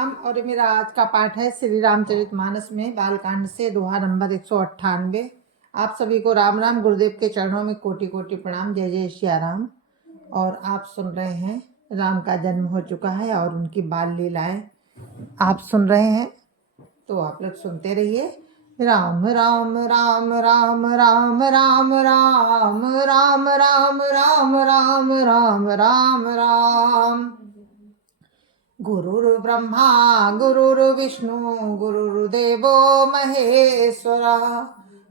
और मेरा आज का पाठ है श्री रामचरितमानस में बालकांड से दोहा नंबर 198। आप सभी को राम राम। गुरुदेव के चरणों में कोटि कोटि प्रणाम। जय जय सिया राम। और आप सुन रहे हैं राम का जन्म हो चुका है और उनकी बाल लीलाएं आप सुन रहे हैं, तो आप लोग सुनते रहिए। राम राम राम राम राम राम राम राम राम राम राम राम राम राम। गुरुर्ब्रह्मा गुरुर्विष्णु गुरुर्देवो महेश्वरा,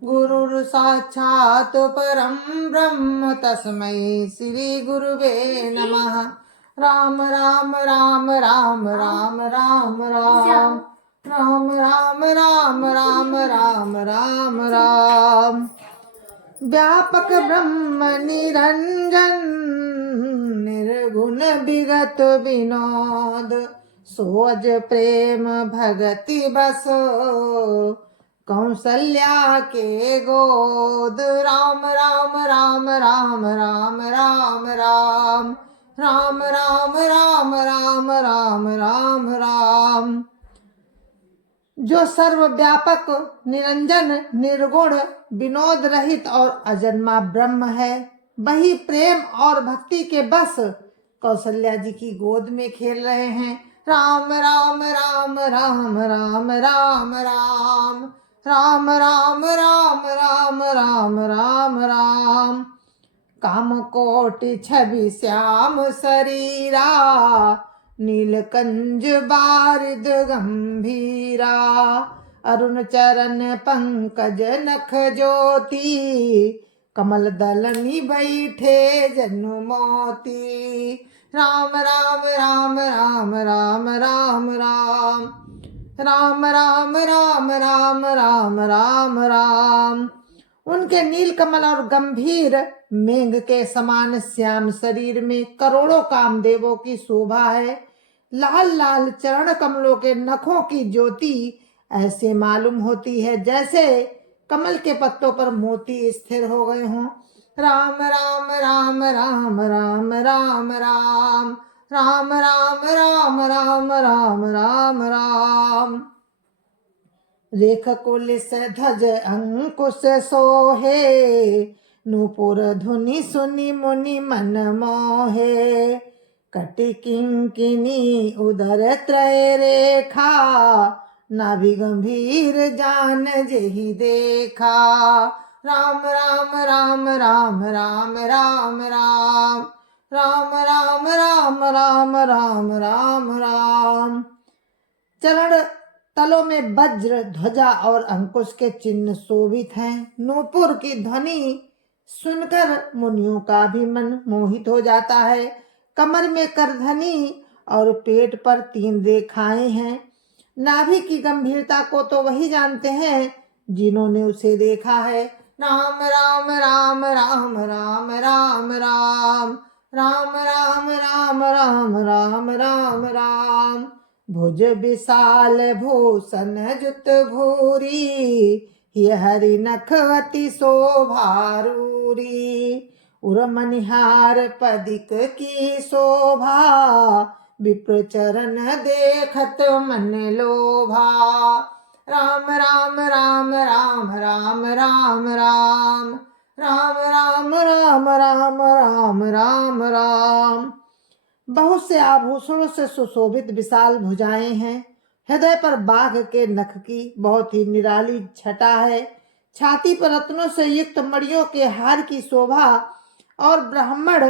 गुरुर्साक्षात् परं ब्रह्म तस्मै श्री गुरुवे नमः। राम राम राम राम राम राम राम राम राम राम राम राम राम राम। व्यापक ब्रह्म निरंजन निर्गुण विगत विनोद, सोज प्रेम भगति बसो कौशल्या के गोद। राम राम राम राम राम राम राम राम राम राम राम राम राम राम। जो सर्वव्यापक निरंजन निर्गुण विनोद रहित और अजन्मा ब्रह्म है, वही प्रेम और भक्ति के बस कौशल्या जी की गोद में खेल रहे हैं। राम राम राम राम राम राम राम राम राम राम राम राम राम राम। काम कोटि छवि श्याम शरीरा, नीलकंज बारिद गंभीरा। अरुण चरण पंकज नख ज्योति, कमल दलनी बैठे जनु मोती। राम राम राम राम राम राम राम राम राम राम राम राम राम राम। उनके नील कमल और गंभीर मेघ के समान श्याम शरीर में करोड़ों कामदेवों की शोभा है। लाल लाल चरण कमलों के नखों की ज्योति ऐसे मालूम होती है जैसे कमल के पत्तों पर मोती स्थिर हो गए हों। राम राम राम राम राम राम राम राम राम राम राम राम राम राम। रेख कुलिस ध्वज अंकुश सोहे, नूपुर धुनि सुनि मुनि मन मोहे। कटि किंकिनी उदर त्रय रेखा, नाभि गंभीर जान जेहि देखा। राम राम राम राम राम राम राम राम राम राम राम राम राम राम। चरण तलों में वज्र ध्वजा और अंकुश के चिन्ह शोभित हैं। नूपुर की ध्वनि सुनकर मुनियों का भी मन मोहित हो जाता है। कमर में करधनी और पेट पर 3 रेखाएं हैं। नाभि की गंभीरता को तो वही जानते हैं जिन्होंने उसे देखा है। राम राम राम राम राम राम राम राम राम राम राम राम राम राम। भुज विशाल भूषण जुत भूरी, ये हरि नखवती शोभारूरी। उर्मनिहार पदिक की शोभा, विप्र चरण देखत मन लोभा। राम राम राम राम राम राम राम राम राम राम राम राम राम राम। बहुत से आभूषणों से सुशोभित विशाल भुजाएं हैं। हृदय पर बाघ के नख की बहुत ही निराली छटा है। छाती पर रत्नों से युक्त मणियों के हार की शोभा और ब्राह्मण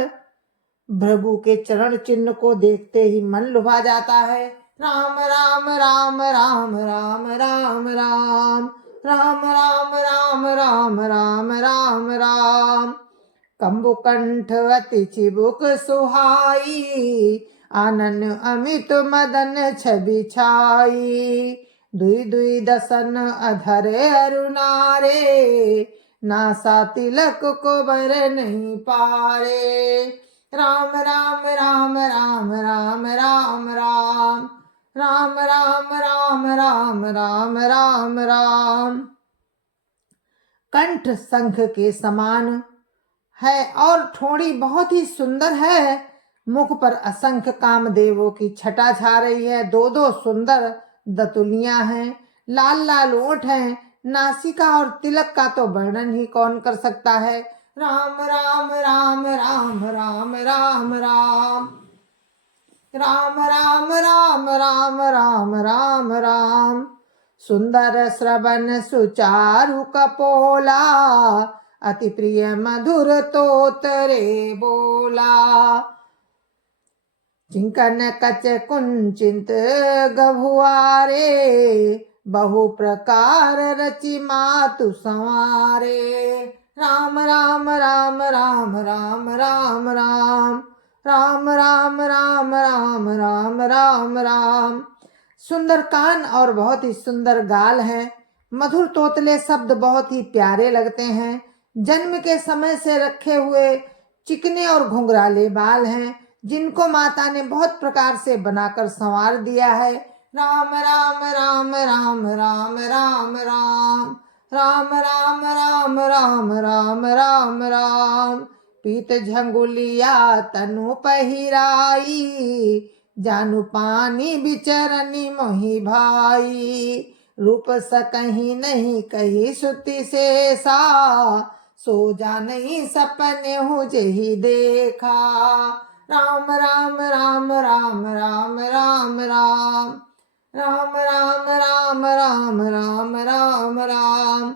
भृगु के चरण चिन्ह को देखते ही मन लुभा जाता है। राम राम राम राम राम राम राम राम राम राम राम राम राम राम। कंबुकंठ अति चिबुक सुहाई, आनन अमित मदन छवि छाई। दुई दुई दसन अधरे अरुणारे, नासा तिलक को बर नहीं पारे। राम राम राम राम राम राम राम राम राम राम राम राम राम राम। कंठ शंख के समान है और ठोड़ी बहुत ही सुंदर है। मुख पर असंख्य कामदेवों की छटा छा रही है। दो दो सुंदर दतुलियां हैं, लाल लाल ओठ हैं, नासिका और तिलक का तो वर्णन ही कौन कर सकता है। राम राम राम राम राम राम राम राम राम राम राम राम राम राम। सुंदर श्रवण सुचारु कपोला, अति प्रिय मधुर तोतरे बोला। चिंकन कच कुंचित गभुआरे, बहु प्रकार रचि मातु संवारे। राम राम राम राम राम राम राम राम राम राम राम राम राम राम। सुंदर कान और बहुत ही सुंदर गाल हैं। मधुर तोतले शब्द बहुत ही प्यारे लगते हैं। जन्म के समय से रखे हुए चिकने और घुंघराले बाल हैं, जिनको माता ने बहुत प्रकार से बनाकर संवार दिया है। राम राम राम राम राम राम राम राम राम राम राम राम राम राम। पीत झंगुलिया तनु पहिराई, जानु पानी बिचरनी मोहि भाई। रूप सकहीं नहीं कही सुति से सा, सो जा नहीं सपने हूँ जही देखा। राम राम राम राम राम राम राम राम राम राम राम राम राम राम।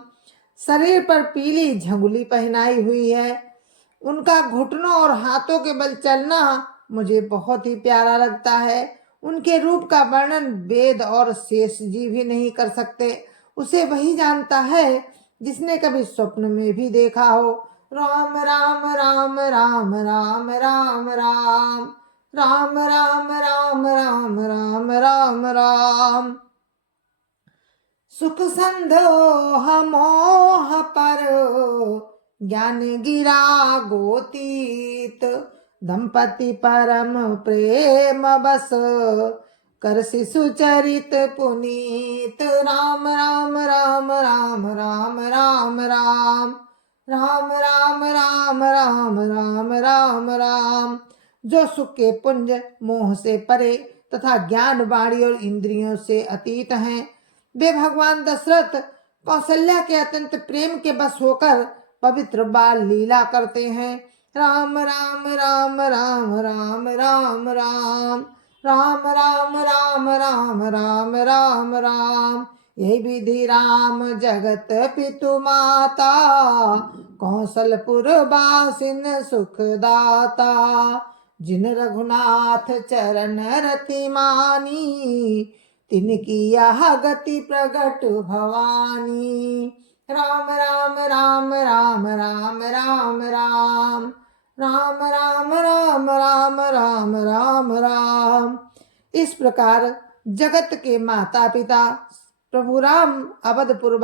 शरीर पर पीली झंगुली पहनाई हुई है। उनका घुटनों और हाथों के बल चलना मुझे बहुत ही प्यारा लगता है। उनके रूप का वर्णन वेद और शेष जी भी नहीं कर सकते। उसे वही जानता है जिसने कभी स्वप्न में भी देखा हो। राम राम राम राम राम राम राम राम राम राम राम राम राम राम। सुख संदोह मोह पर ज्ञान गिरा गोतीत, दंपति परम प्रेम बस कर शिशु चरित पुनीत। राम राम राम राम राम राम राम राम राम राम राम राम राम राम। जो सुख के पुंज मोह से परे तथा ज्ञान वाणी और इंद्रियों से अतीत हैं, वे भगवान दशरथ कौशल्या के अत्यंत प्रेम के बस होकर पवित्र बाल लीला करते हैं। राम राम राम राम राम राम राम राम राम राम राम राम राम राम। यही विधि राम जगत पितु माता, कौशलपुर बासिन सुखदाता। जिन रघुनाथ चरण रति मानी, तिनकी यह गति प्रगट भवानी। राम राम राम राम राम राम राम राम राम राम राम राम राम राम। इस प्रकार जगत के माता पिता प्रभु राम अवधपुर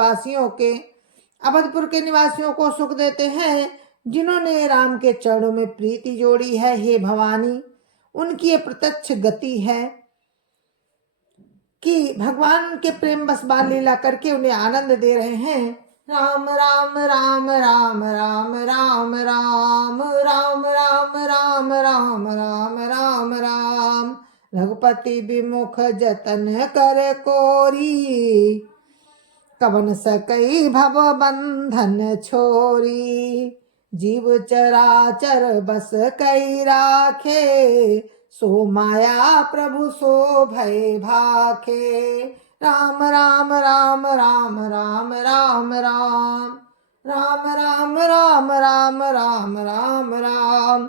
के निवासियों को सुख देते हैं, जिन्होंने राम के चरणों में प्रीति जोड़ी है। हे भवानी, उनकी ये प्रत्यक्ष गति है कि भगवान उनके प्रेम बस बाल लीला करके उन्हें आनंद दे रहे हैं। राम राम राम राम राम राम राम राम राम राम राम राम राम राम। रघुपति विमुख जतन कर कोरी, कवन सकई भव बंधन छोरी। जीव चराचर बस कई राखे, सो माया प्रभु सो भय भाखे। राम राम राम राम राम राम राम राम राम राम राम राम राम राम।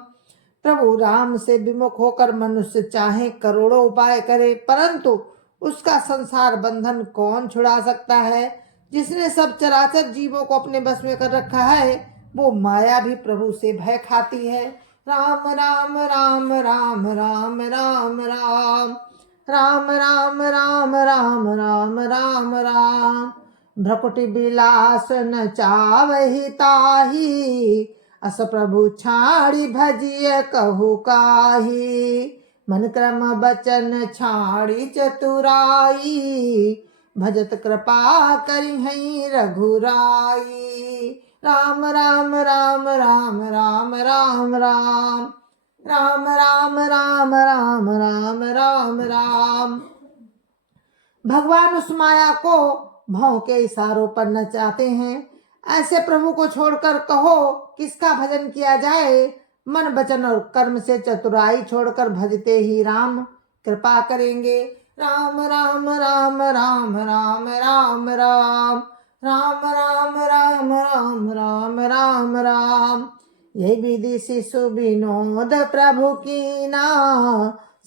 प्रभु राम से विमुख होकर मनुष्य चाहे करोड़ों उपाय करे, परंतु उसका संसार बंधन कौन छुड़ा सकता है। जिसने सब चराचर जीवों को अपने बस में कर रखा है, वो माया भी प्रभु से भय खाती है। राम राम राम राम राम राम राम राम राम राम राम राम राम राम। भ्रकुटि बिलास न चावहि ताहि, अस प्रभु छाड़ी भजिय कहु काही। मन क्रम बचन छाड़ी चतुराई, भजत कृपा करिहै रघुराई। राम राम राम राम राम राम राम राम राम राम राम राम राम राम। भगवान उस माया को भौं के इशारों पर नचाते हैं। ऐसे प्रभु को छोड़कर कहो किसका भजन किया जाए। मन वचन और कर्म से चतुराई छोड़कर भजते ही राम कृपा करेंगे। राम राम राम राम राम राम राम राम राम राम राम राम राम राम। यही विधि शिशु विनोद प्रभु कीना,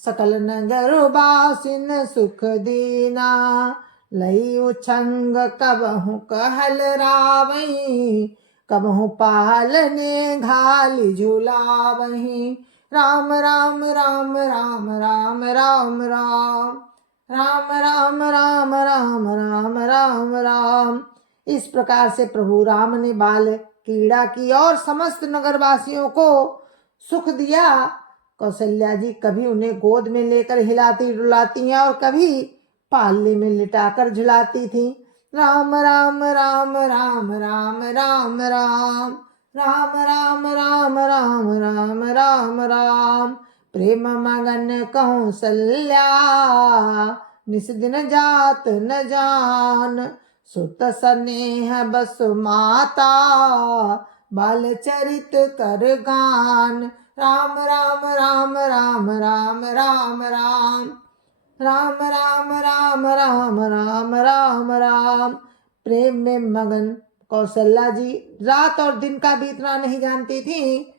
सकल नगर बासिन सुख दीना। लई उछंग कबहु कहल रावई, कबहु पालने घाली झुलावही। राम राम राम राम राम राम राम राम राम राम राम राम राम राम। इस प्रकार से प्रभु राम ने बाल क्रीड़ा की और समस्त नगरवासियों को सुख दिया। कौशल्या जी कभी उन्हें गोद में लेकर हिलाती डुलाती हैं और कभी पालने में लिटाकर झुलाती थी। राम राम राम राम राम राम राम राम राम राम राम राम राम राम। प्रेम मगन कौशल्या, निस दिन जात न जान। सुत स्नेह बस माता, बाल चरित कर गान। राम राम राम राम राम राम राम राम राम राम राम राम राम राम। प्रेम में मगन कौशल्या जी रात और दिन का बीतना नहीं जानती थी।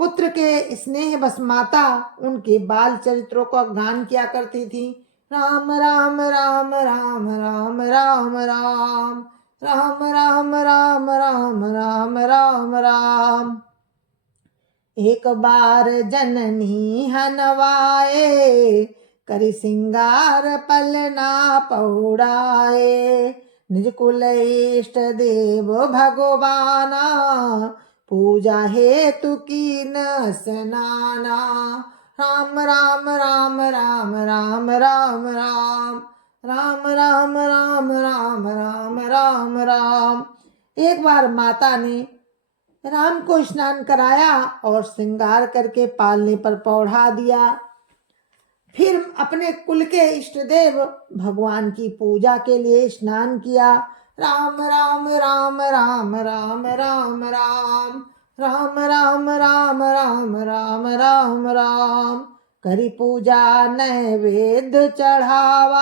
पुत्र के स्नेह बस माता उनके बाल चरित्रों का गान किया करती थी। राम राम राम राम राम राम राम राम राम राम राम राम राम राम। एक बार जननी हनवाए, करी सिंगार पलना पौड़ाए। निज कुल इष्ट देव भगवाना, पूजा हेतु कीन स्नाना। राम राम राम राम राम राम राम राम राम राम राम राम राम राम। एक बार माता ने राम को स्नान कराया और श्रृंगार करके पालने पर पौढ़ा दिया। फिर अपने कुल के इष्ट देव भगवान की पूजा के लिए स्नान किया। राम राम राम राम राम राम राम राम राम राम राम राम राम राम। करी पूजा नैवेद्य चढ़ावा,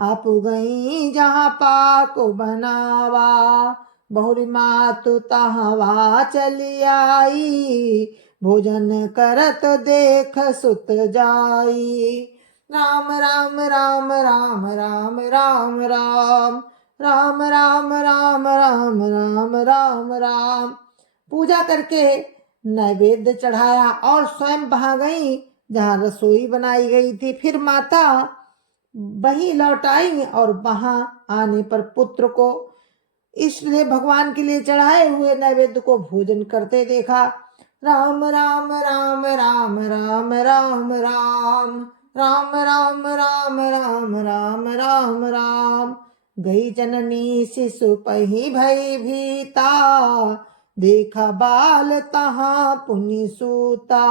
आप गई जहाँ पाक बनावा। बहुरी मातु तहवा चली आई, भोजन करत देख सुत जाई। राम राम राम राम राम राम राम राम राम राम राम राम राम राम। पूजा करके नैवेद्य चढ़ाया और स्वयं वहां गई जहाँ रसोई बनाई गई थी। फिर माता वहीं लौट आई और वहां आने पर पुत्र को इसलिए भगवान के लिए चढ़ाए हुए नैवेद्य को भोजन करते देखा। राम राम राम राम राम राम राम राम राम राम राम राम राम राम। गई जननी शिशु पही भई भीता, देखा बाल तहाँ पुनि सूता।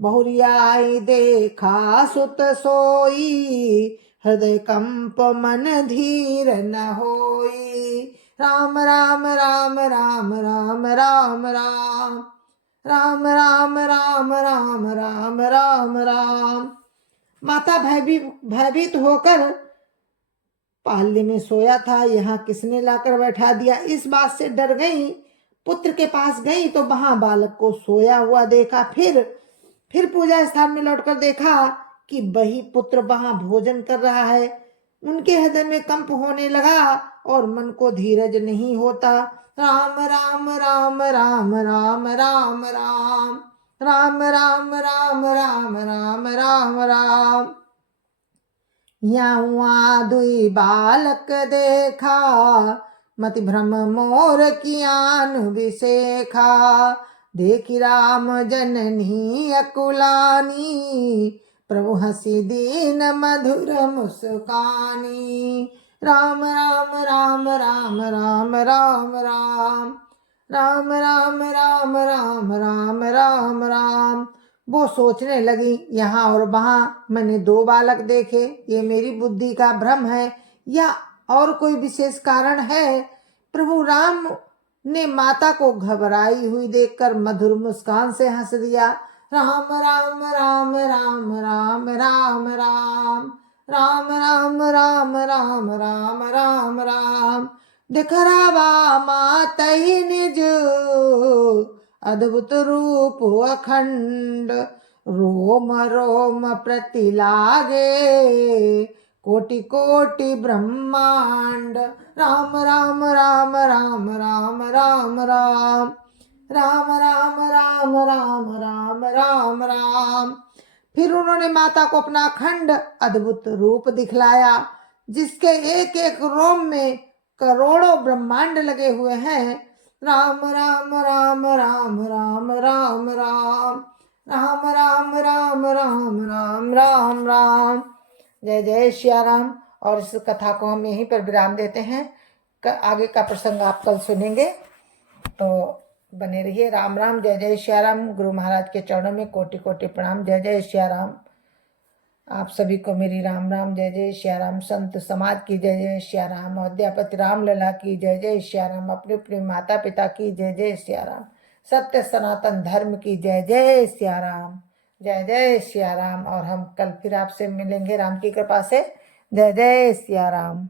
बहुरियाई देखा सुत सोई, हृदय कंप मन धीर न होई। राम राम राम राम राम राम राम राम राम राम राम राम राम राम। माता भयभीत होकर पालने में सोया था, यहाँ किसने लाकर बैठा दिया, इस बात से डर गई। पुत्र के पास गई तो वहां बालक को सोया हुआ देखा। फिर पूजा स्थान में लौटकर देखा कि वही पुत्र वहां भोजन कर रहा है। उनके हृदय में कंप होने लगा और मन को धीरज नहीं होता। राम राम राम राम राम राम राम राम राम राम राम राम राम राम। यहाँ दुई बालक देखा, मति भ्रम मोर कियान विशेखा। देखी राम जननी अकुलानी, प्रभु हसी दीन मधुर मुस्कानी। राम राम राम राम राम राम राम राम राम राम राम राम राम राम। वो सोचने लगी, यहाँ और वहाँ मैंने दो बालक देखे, ये मेरी बुद्धि का भ्रम है या और कोई विशेष कारण है। प्रभु राम ने माता को घबराई हुई देखकर मधुर मुस्कान से हंस दिया। राम राम राम राम राम राम राम राम राम राम राम राम राम राम। दिखरावा मातहि निज अद्भुत रूप अखंड, रोम रोम प्रति लागे कोटि कोटि ब्रह्मांड। राम राम राम राम राम राम राम राम राम राम राम राम राम राम। फिर उन्होंने माता को अपना अखंड अद्भुत रूप दिखलाया, जिसके एक एक रोम में करोड़ों ब्रह्मांड लगे हुए हैं। राम राम राम राम राम राम राम राम राम राम राम राम राम राम। जय जय श्री राम। और इस कथा को हम यहीं पर विराम देते हैं। आगे का प्रसंग आप कल सुनेंगे, तो बने रहिए। राम राम। जय जय श्री राम। गुरु महाराज के चरणों में कोटि कोटि प्रणाम। जय जय श्री राम। आप सभी को मेरी राम राम। जय जय श्री राम। संत समाज की जय जय श्री राम। अयोध्यापति राम लला की जय जय श्री राम। अपने अपने माता पिता की जय जय श्री राम। सत्य सनातन धर्म की जय जय श्री राम। जय जय श्री राम। और हम कल फिर आपसे मिलेंगे राम की कृपा से। जय जय श्री राम।